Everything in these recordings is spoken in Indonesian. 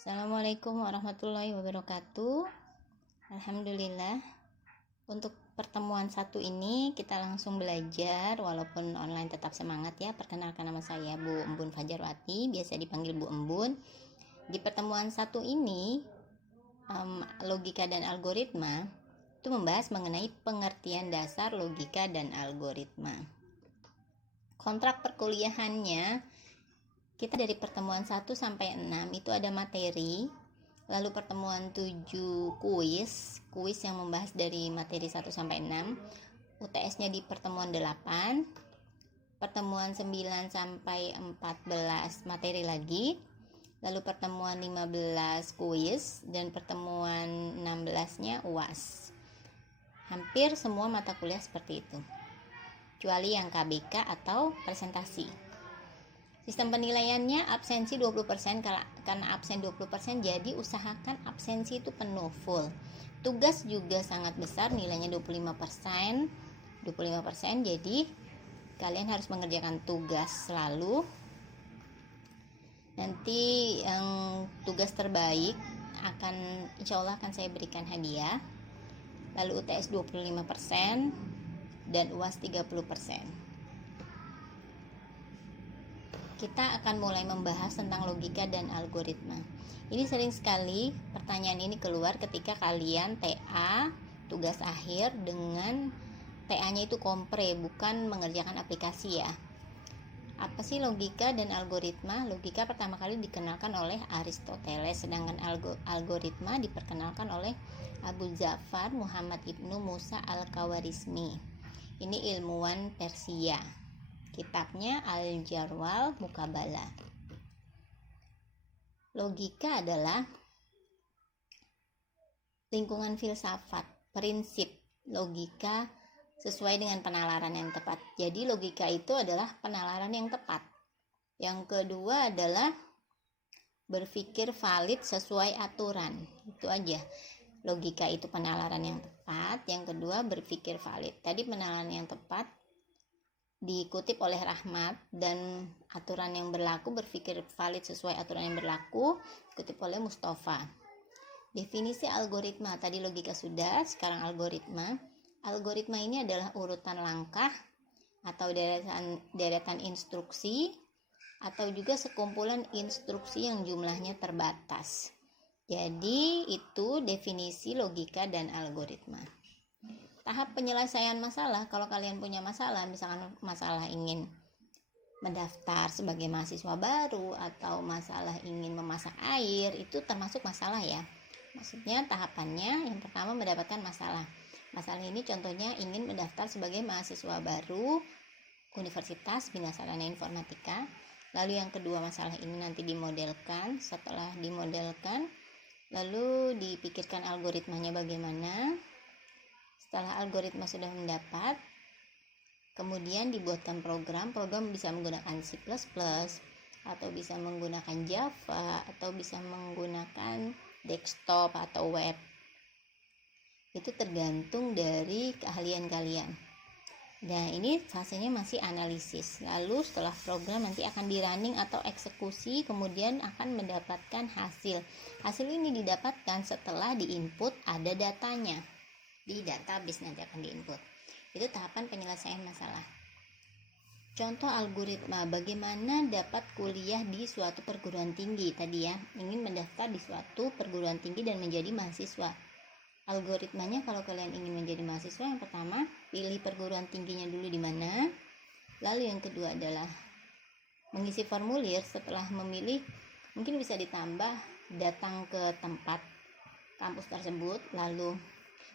Assalamualaikum warahmatullahi wabarakatuh. Alhamdulillah, untuk pertemuan satu ini kita langsung belajar walaupun online, tetap semangat ya. Perkenalkan, nama saya Bu Embun Fajarwati, biasa dipanggil Bu Embun. Di pertemuan satu ini logika dan algoritma itu membahas mengenai pengertian dasar logika dan algoritma. Kontrak perkuliahannya kita dari pertemuan 1 sampai 6 itu ada materi, lalu pertemuan 7 kuis yang membahas dari materi 1 sampai 6, UTS-nya di pertemuan 8, pertemuan 9 sampai 14 materi lagi, lalu pertemuan 15 kuis, dan pertemuan 16-nya UAS. Hampir semua mata kuliah seperti itu, kecuali yang KBK atau presentasi. Sistem penilaiannya absensi 20%, karena absen 20%, jadi usahakan absensi itu penuh, full. Tugas juga sangat besar, nilainya 25%, jadi kalian harus mengerjakan tugas selalu. Nanti yang tugas terbaik insya Allah akan saya berikan hadiah. Lalu UTS 25% dan UAS 30%. Kita akan mulai membahas tentang logika dan algoritma. Ini sering sekali pertanyaan ini keluar ketika kalian TA tugas akhir dengan TA-nya itu kompre, bukan mengerjakan aplikasi ya. Apa sih logika dan algoritma? Logika pertama kali dikenalkan oleh Aristoteles, sedangkan algoritma diperkenalkan oleh Abu Ja'far Muhammad Ibnu Musa Al-Khawarizmi. Ini ilmuwan Persia. Kitabnya Al-Jarwal Mukabala. Logika adalah lingkungan filsafat, prinsip logika sesuai dengan penalaran yang tepat. Jadi logika itu adalah penalaran yang tepat. Yang kedua adalah berpikir valid sesuai aturan. Itu aja. Logika itu penalaran yang tepat. Yang kedua berpikir valid. Tadi penalaran yang tepat dikutip oleh Rahmat, dan aturan yang berlaku, berpikir valid sesuai aturan yang berlaku, dikutip oleh Mustafa. Definisi algoritma, tadi logika sudah, sekarang algoritma. Algoritma ini adalah urutan langkah atau deretan instruksi, atau juga sekumpulan instruksi yang jumlahnya terbatas. Jadi itu definisi logika dan algoritma. Tahap penyelesaian masalah, kalau kalian punya masalah, misalkan masalah ingin mendaftar sebagai mahasiswa baru atau masalah ingin memasak air, itu termasuk masalah ya. Maksudnya tahapannya yang pertama mendapatkan masalah. Masalah ini contohnya ingin mendaftar sebagai mahasiswa baru Universitas Bina Sarana Informatika. Lalu yang kedua, masalah ini nanti dimodelkan. Setelah dimodelkan, lalu dipikirkan algoritmanya bagaimana. Setelah algoritma sudah mendapat, kemudian dibuatkan program bisa menggunakan C++, atau bisa menggunakan Java, atau bisa menggunakan desktop atau web. Itu tergantung dari keahlian kalian. Nah, ini fasenya masih analisis. Lalu setelah program nanti akan di-running atau eksekusi, kemudian akan mendapatkan hasil. Hasil ini didapatkan setelah di-input ada datanya. Di database nanti akan diinput. Itu tahapan penyelesaian masalah. Contoh algoritma, bagaimana dapat kuliah di suatu perguruan tinggi tadi ya, ingin mendaftar di suatu perguruan tinggi dan menjadi mahasiswa. Algoritmanya kalau kalian ingin menjadi mahasiswa, yang pertama pilih perguruan tingginya dulu di mana. Lalu yang kedua adalah mengisi formulir. Setelah memilih, mungkin bisa ditambah datang ke tempat kampus tersebut, lalu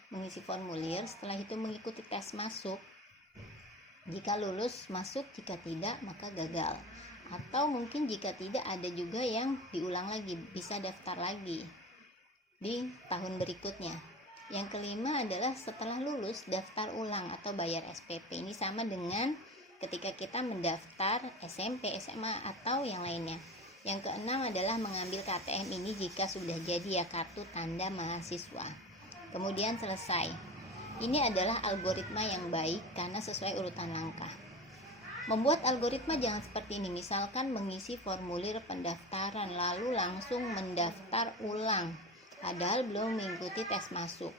mengisi formulir. Setelah itu mengikuti tes masuk. Jika lulus masuk, jika tidak maka gagal. Atau mungkin jika tidak, ada juga yang diulang lagi, bisa daftar lagi di tahun berikutnya. Yang kelima adalah setelah lulus daftar ulang atau bayar SPP. Ini sama dengan ketika kita mendaftar SMP, SMA atau yang lainnya. Yang keenam adalah mengambil KTM ini jika sudah jadi ya, kartu tanda mahasiswa. Kemudian selesai. Ini adalah algoritma yang baik karena sesuai urutan langkah. Membuat algoritma jangan seperti ini, misalkan mengisi formulir pendaftaran lalu langsung mendaftar ulang padahal belum mengikuti tes masuk,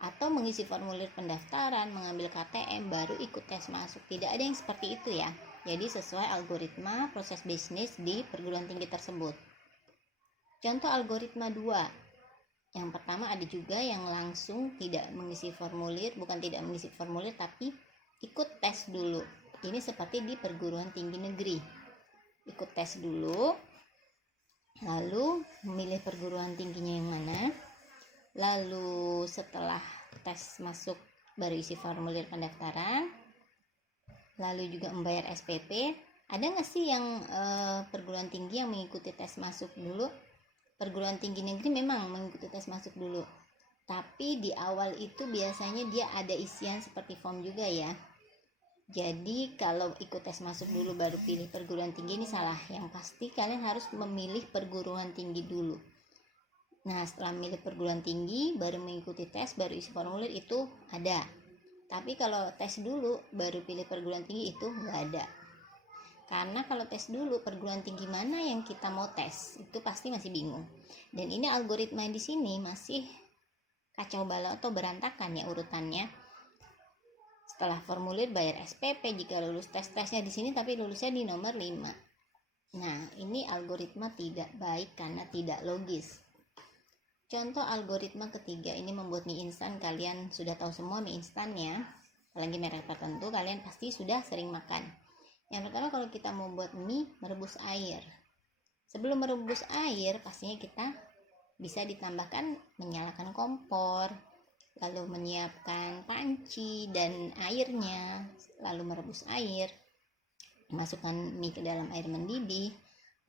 atau mengisi formulir pendaftaran, mengambil KTM baru ikut tes masuk. Tidak ada yang seperti itu ya. Jadi sesuai algoritma proses bisnis di perguruan tinggi tersebut. Contoh algoritma 2. Yang pertama, ada juga yang langsung tidak mengisi formulir, bukan tidak mengisi formulir tapi ikut tes dulu. Ini seperti di perguruan tinggi negeri. Ikut tes dulu, lalu memilih perguruan tingginya yang mana. Lalu setelah tes masuk baru isi formulir pendaftaran. Lalu juga membayar SPP. Ada nggak sih yang perguruan tinggi yang mengikuti tes masuk dulu? Perguruan tinggi negeri memang mengikuti tes masuk dulu, tapi di awal itu biasanya dia ada isian seperti form juga ya. Jadi kalau ikut tes masuk dulu baru pilih perguruan tinggi, ini salah. Yang pasti kalian harus memilih perguruan tinggi dulu. Nah, setelah memilih perguruan tinggi baru mengikuti tes, baru isi formulir, itu ada. Tapi kalau tes dulu baru pilih perguruan tinggi, itu nggak ada. Karena kalau tes dulu perguruan tinggi mana yang kita mau tes, itu pasti masih bingung. Dan ini algoritma di sini masih kacau balau atau berantakan ya urutannya. Setelah formulir bayar SPP jika lulus tes-tesnya di sini tapi lulusnya di nomor 5. Nah, ini algoritma tidak baik karena tidak logis. Contoh algoritma ketiga, ini membuat mie instan. Kalian sudah tahu semua mie instan ya, apalagi merek tertentu kalian pasti sudah sering makan. Yang pertama, kalau kita mau buat mie, merebus air. Sebelum merebus air, pastinya kita bisa ditambahkan menyalakan kompor, lalu menyiapkan panci dan airnya, lalu merebus air, masukkan mie ke dalam air mendidih,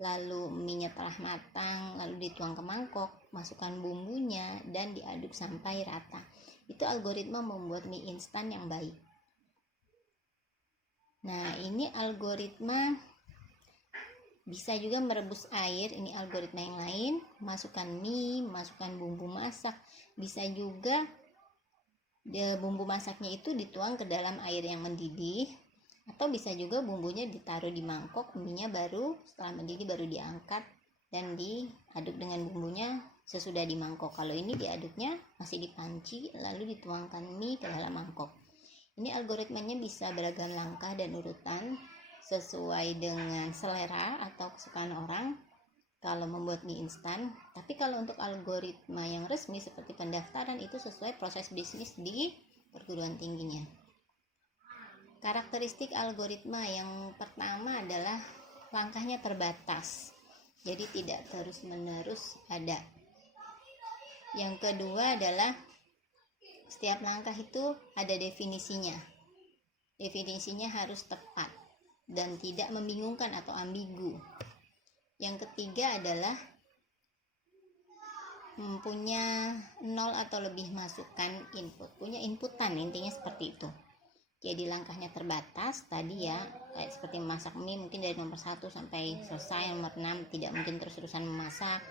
lalu mie-nya telah matang, lalu dituang ke mangkok, masukkan bumbunya dan diaduk sampai rata. Itu algoritma membuat mie instan yang baik. Nah, ini algoritma bisa juga merebus air, ini algoritma yang lain. Masukkan mie, masukkan bumbu masak. Bisa juga bumbu masaknya itu dituang ke dalam air yang mendidih, atau bisa juga bumbunya ditaruh di mangkok, mie-nya baru setelah mendidih baru diangkat dan diaduk dengan bumbunya sesudah di mangkok. Kalau ini diaduknya masih di panci lalu dituangkan mie ke dalam mangkok. Ini algoritmanya bisa beragam langkah dan urutan sesuai dengan selera atau kesukaan orang kalau membuat mie instan. Tapi kalau untuk algoritma yang resmi seperti pendaftaran, itu sesuai proses bisnis di perguruan tingginya. Karakteristik algoritma yang pertama adalah langkahnya terbatas, jadi tidak terus-menerus ada. Yang kedua adalah setiap langkah itu ada definisinya. Definisinya harus tepat dan tidak membingungkan atau ambigu. Yang ketiga adalah punya 0 atau lebih masukan input, punya inputan, intinya seperti itu. Jadi langkahnya terbatas tadi ya, kayak seperti memasak mie, mungkin dari nomor 1 sampai selesai. Nomor 6 tidak mungkin terus-terusan memasak.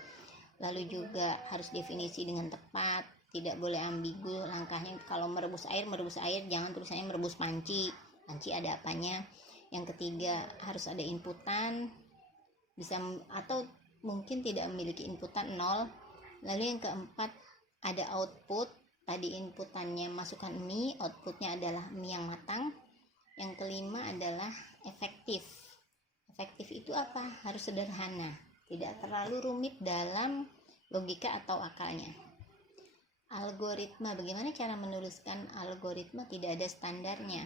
Lalu juga harus definisi dengan tepat, tidak boleh ambigu langkahnya. Kalau merebus air, jangan tulisannya merebus panci ada apanya. Yang ketiga harus ada inputan, bisa atau mungkin tidak memiliki inputan 0. Lalu yang keempat ada output, tadi inputannya masukkan mie, outputnya adalah mie yang matang. Yang kelima adalah efektif. Efektif itu apa? Harus sederhana, tidak terlalu rumit dalam logika atau akalnya. Algoritma, bagaimana cara menuliskan algoritma? Tidak ada standarnya.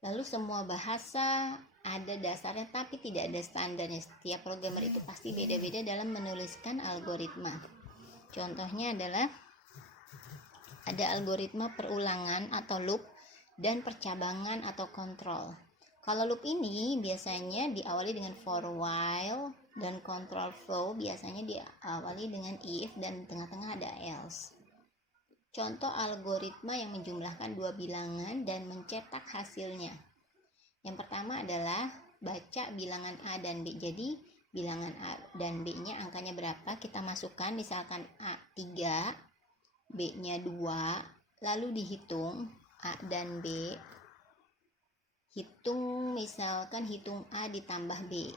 Lalu semua bahasa ada dasarnya tapi tidak ada standarnya. Setiap programmer itu pasti beda-beda dalam menuliskan algoritma. Contohnya adalah ada algoritma perulangan atau loop dan percabangan atau kontrol. Kalau loop ini biasanya diawali dengan for while, dan control flow biasanya diawali dengan if dan tengah-tengah ada else. Contoh algoritma yang menjumlahkan 2 bilangan dan mencetak hasilnya. Yang pertama adalah baca bilangan A dan B. Jadi bilangan A dan B-nya angkanya berapa, kita masukkan, misalkan A 3, B-nya 2, lalu dihitung A dan B hitung A ditambah B,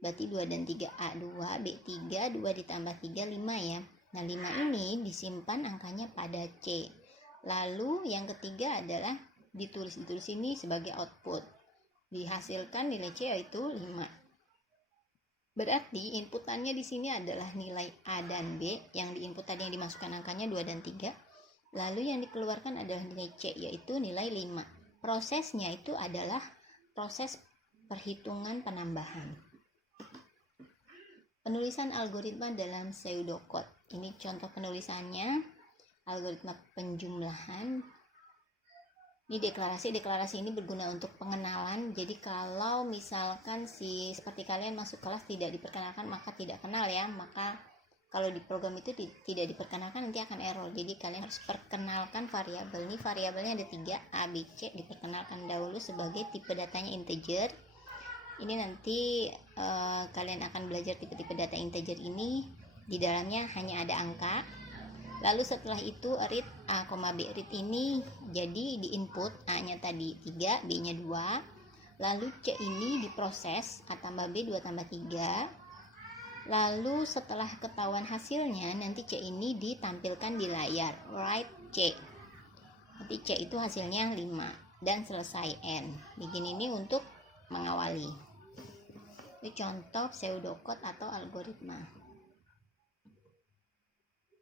berarti 2 dan 3, A2, B3, 2 ditambah 3, 5 ya. Nah 5 ini disimpan angkanya pada C. Lalu yang ketiga adalah ditulis ini sebagai output, dihasilkan nilai C yaitu 5. Berarti inputannya di sini adalah nilai A dan B, yang diinput tadi yang dimasukkan angkanya 2 dan 3. Lalu yang dikeluarkan adalah nilai C yaitu nilai 5. Prosesnya itu adalah proses perhitungan penambahan. Penulisan algoritma dalam pseudocode. Ini contoh penulisannya, algoritma penjumlahan. Ini deklarasi ini berguna untuk pengenalan. Jadi kalau misalkan seperti kalian masuk kelas tidak diperkenalkan maka tidak kenal ya, maka kalau di program itu tidak diperkenalkan nanti akan error. Jadi kalian harus perkenalkan variabel. Ini variabelnya ada 3, A, B, C. Diperkenalkan dahulu sebagai tipe datanya integer. Ini nanti kalian akan belajar tipe-tipe data integer ini. Di dalamnya hanya ada angka. Lalu setelah itu read A, B. Read ini jadi di input A-nya tadi 3, B-nya 2. Lalu C ini diproses A tambah B 2 tambah 3. Lalu setelah ketahuan hasilnya nanti C ini ditampilkan di layar, write C. Nanti C itu hasilnya 5 dan selesai N. Begini ini untuk mengawali. Ini contoh pseudocode atau algoritma.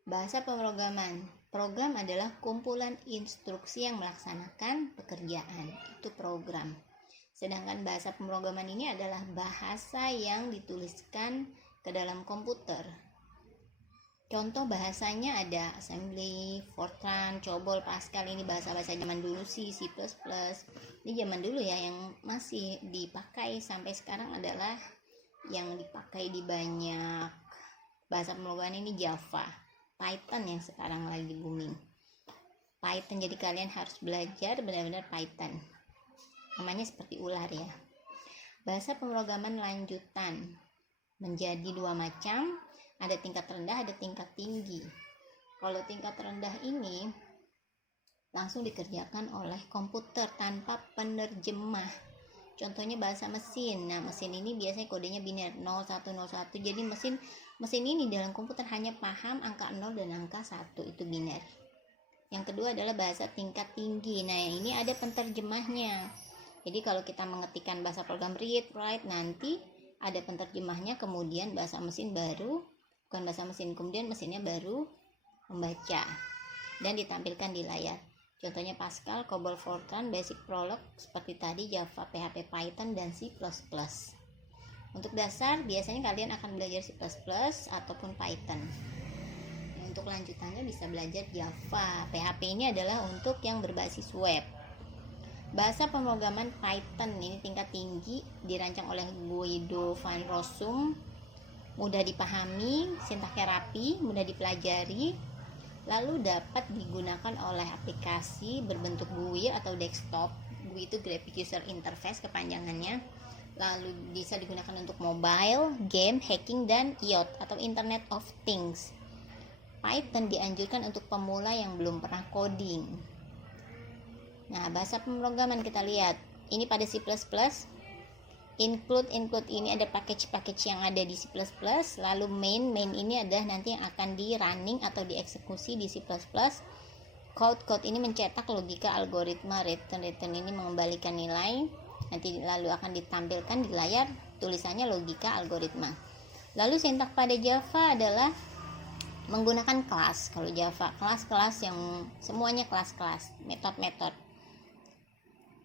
Bahasa pemrograman. Program adalah kumpulan instruksi yang melaksanakan pekerjaan. Itu program. Sedangkan bahasa pemrograman ini adalah bahasa yang dituliskan ke dalam komputer. Contoh bahasanya ada assembly, Fortran, COBOL, Pascal. Ini bahasa-bahasa zaman dulu sih, C++. Ini zaman dulu ya, yang masih dipakai sampai sekarang adalah yang dipakai di banyak bahasa pemrograman ini Java. Python yang sekarang lagi booming. Python, jadi kalian harus belajar benar-benar Python. Namanya seperti ular ya. Bahasa pemrograman lanjutan menjadi 2 macam, ada tingkat rendah, ada tingkat tinggi. Kalau tingkat rendah ini langsung dikerjakan oleh komputer tanpa penerjemah. Contohnya bahasa mesin. Nah, mesin ini biasanya kodenya biner 0101. Jadi mesin ini dalam komputer hanya paham angka 0 dan angka 1, itu biner. Yang kedua adalah bahasa tingkat tinggi. Nah, yang ini ada penterjemahnya. Jadi kalau kita mengetikkan bahasa program read, write, nanti ada penterjemahnya, kemudian bahasa mesin baru, bukan bahasa mesin, kemudian mesinnya baru membaca dan ditampilkan di layar. Contohnya Pascal, COBOL, Fortran, Basic, Prolog, seperti tadi Java, PHP, Python, dan C++. Untuk dasar biasanya kalian akan belajar C++ ataupun Python. Untuk lanjutannya bisa belajar Java. PHP ini adalah untuk yang berbasis web. Bahasa pemrograman Python ini tingkat tinggi, dirancang oleh Guido van Rossum, mudah dipahami, sintaksnya rapi, mudah dipelajari, lalu dapat digunakan oleh aplikasi berbentuk GUI atau desktop. GUI itu Graphic User Interface kepanjangannya. Lalu bisa digunakan untuk mobile, game, hacking, dan IoT atau Internet of Things. Python dianjurkan untuk pemula yang belum pernah coding. Nah, bahasa pemrograman kita lihat. Ini pada C++. Include ini ada package yang ada di C++. Lalu main ini adalah nanti yang akan di running atau dieksekusi di C++. Code ini mencetak logika algoritma. Return ini mengembalikan nilai. Nanti lalu akan ditampilkan di layar tulisannya logika algoritma. Lalu sintak pada Java adalah menggunakan kelas. Kalau Java kelas-kelas yang semuanya kelas-kelas, metode-metode.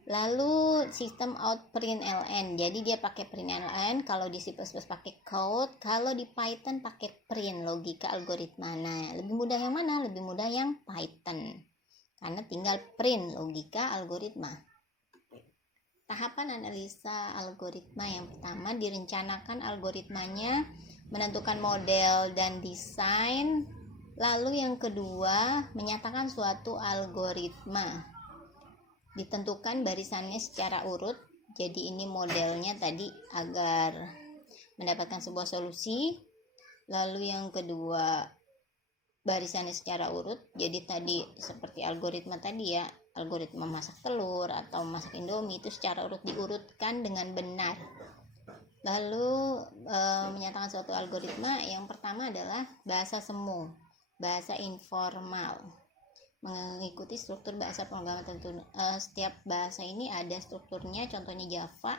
Lalu sistem out println, jadi dia pakai println. Kalau di C++ pakai code, kalau di Python pakai print, logika algoritma. Nah, lebih mudah yang mana? Lebih mudah yang Python, karena tinggal print logika algoritma. Tahapan analisa algoritma. Yang pertama, direncanakan algoritmanya, menentukan model dan desain. Lalu yang kedua, menyatakan suatu algoritma. Ditentukan barisannya secara urut. Jadi ini modelnya tadi agar mendapatkan sebuah solusi. Lalu yang kedua, barisannya secara urut. Jadi tadi seperti algoritma tadi ya, algoritma masak telur atau masak Indomie itu secara urut diurutkan dengan benar. Lalu menyatakan suatu algoritma yang pertama adalah bahasa semu, bahasa informal, mengikuti struktur bahasa pemrograman tertentu. Setiap bahasa ini ada strukturnya, contohnya Java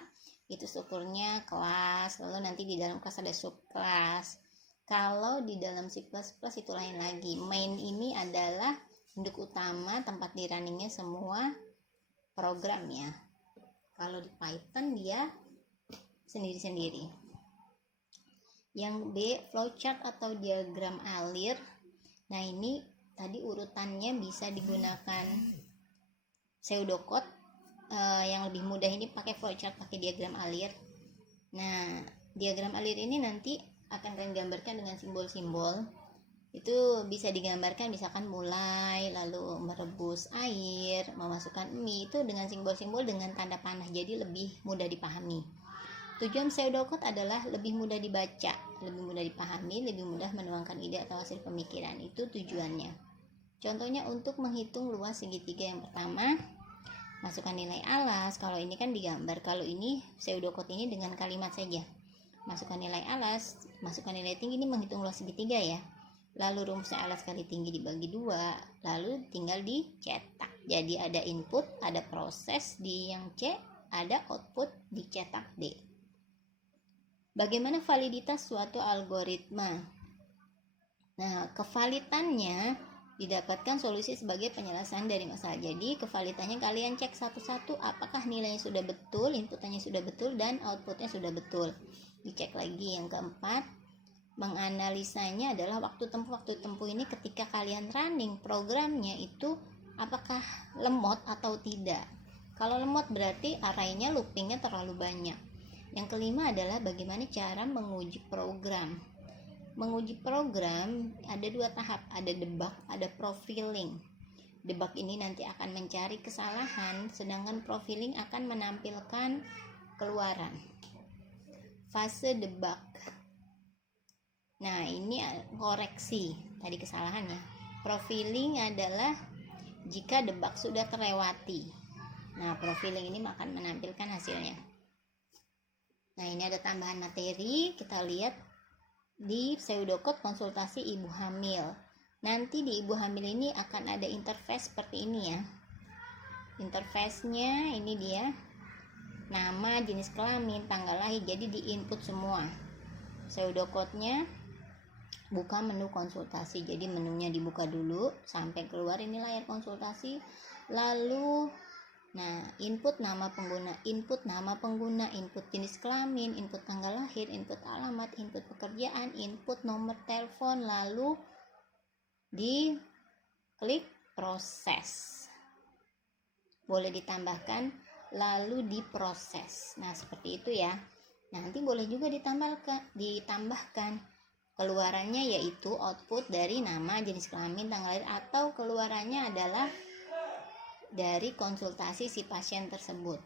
itu strukturnya kelas, lalu nanti di dalam kelas ada subkelas. Kalau di dalam C++ itu lain lagi. Main ini adalah induk utama, tempat di runningnya semua program ya. Kalau di Python dia sendiri-sendiri. Yang B, flowchart atau diagram alir. Nah ini tadi urutannya bisa digunakan pseudocode. Yang lebih mudah ini pakai flowchart, pakai diagram alir. Nah diagram alir ini nanti akan kalian gambarkan dengan simbol-simbol. Itu bisa digambarkan misalkan mulai, lalu merebus air, memasukkan mie, itu dengan simbol-simbol dengan tanda panah, jadi lebih mudah dipahami. Tujuan pseudocode adalah lebih mudah dibaca, lebih mudah dipahami, lebih mudah menuangkan ide atau hasil pemikiran. Itu tujuannya. Contohnya untuk menghitung luas segitiga yang pertama, masukkan nilai alas. Kalau ini kan digambar, kalau ini pseudocode ini dengan kalimat saja. Masukkan nilai alas, masukkan nilai tinggi, ini menghitung luas segitiga ya. Lalu rumusnya alas kali tinggi dibagi 2, lalu tinggal dicetak. Jadi ada input, ada proses di yang C, ada output dicetak D. Bagaimana validitas suatu algoritma? Nah, kevalitannya didapatkan solusi sebagai penyelesaian dari masalah. Jadi kevalitannya kalian cek satu-satu apakah nilainya sudah betul, inputannya sudah betul, dan outputnya sudah betul. Dicek lagi. Yang keempat, menganalisanya adalah waktu tempuh ini ketika kalian running programnya itu apakah lemot atau tidak. Kalau lemot berarti arraynya, loopingnya terlalu banyak. Yang kelima adalah bagaimana cara menguji program. Menguji program ada 2 tahap, ada debug, ada profiling. Debug ini nanti akan mencari kesalahan, sedangkan profiling akan menampilkan keluaran. Fase debug. Nah, ini koreksi tadi kesalahannya. Profiling adalah jika debug sudah terlewati. Nah, profiling ini akan menampilkan hasilnya. Nah, ini ada tambahan materi, kita lihat di pseudocode konsultasi ibu hamil. Nanti di ibu hamil ini akan ada interface seperti ini ya. Interface-nya ini dia. Nama, jenis kelamin, tanggal lahir, jadi di input semua. Pseudocode-nya buka menu konsultasi, jadi menunya dibuka dulu sampai keluar ini layar konsultasi. Lalu input nama pengguna, input jenis kelamin, input tanggal lahir, input alamat, input pekerjaan, input nomor telepon, lalu di klik proses. Boleh ditambahkan lalu diproses. Nah, seperti itu ya. Nanti boleh juga ditambahkan keluarannya, yaitu output dari nama, jenis kelamin, tanggal lahir, atau keluarannya adalah dari konsultasi si pasien tersebut.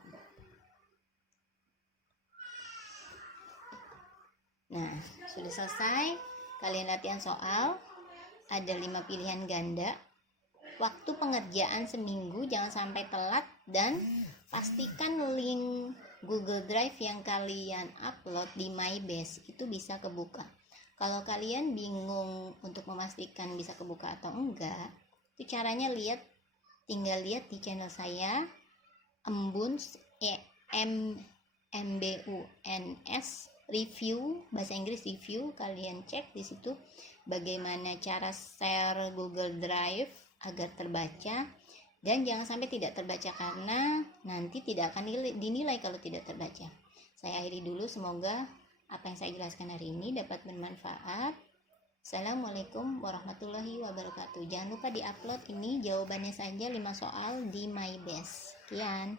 Nah, sudah selesai. Kalian latihan soal. Ada 5 pilihan ganda. Waktu pengerjaan seminggu, jangan sampai telat, dan pastikan link Google Drive yang kalian upload di MyBase itu bisa kebuka. Kalau kalian bingung untuk memastikan bisa kebuka atau enggak, itu caranya tinggal lihat di channel saya, Embuns, MBUNS review, bahasa Inggris review. Kalian cek di situ bagaimana cara share Google Drive agar terbaca, dan jangan sampai tidak terbaca karena nanti tidak akan dinilai kalau tidak terbaca. Saya akhiri dulu, semoga apa yang saya jelaskan hari ini dapat bermanfaat. Assalamualaikum warahmatullahi wabarakatuh. Jangan lupa diupload ini jawabannya saja 5 soal di MyBase. Sekian.